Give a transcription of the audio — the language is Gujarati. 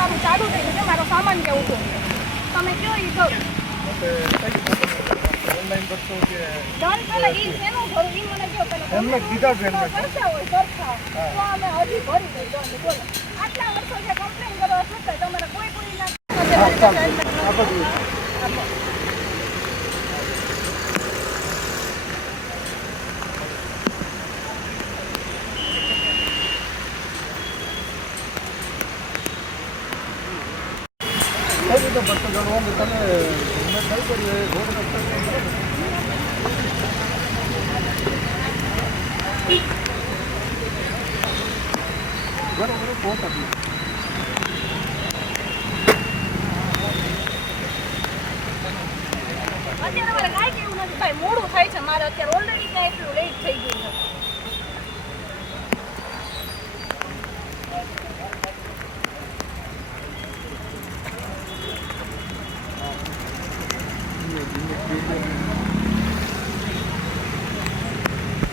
મારું ચાલુ થઈ ગયું છે, મારો સામાન કેવું તો તમે કયો એ કરો ઓનલાઈન કરશો કે ડન પેલા ઈ શેનું ભરું ઈ મને કહો પેલા એમને કીધા છે એમને કરતા હોય સરખા તો અમે હજી ભરી દઈ દો બોલો આટલા વર્ષો જે કમ્પ્લેન કરો છો તમારે કોઈ ના આ બધું તો બસો જણો તમે હિંમત નહીં કરી રોડ રસ્તા બરોબર પહોંચ આપી અત્યારે મારે કાંઈ કેવું નથી ભાઈ મોડું થાય છે મારે અત્યારે ઓલરેડી કાંઈ એટલું લેટ થઈ ગયું છે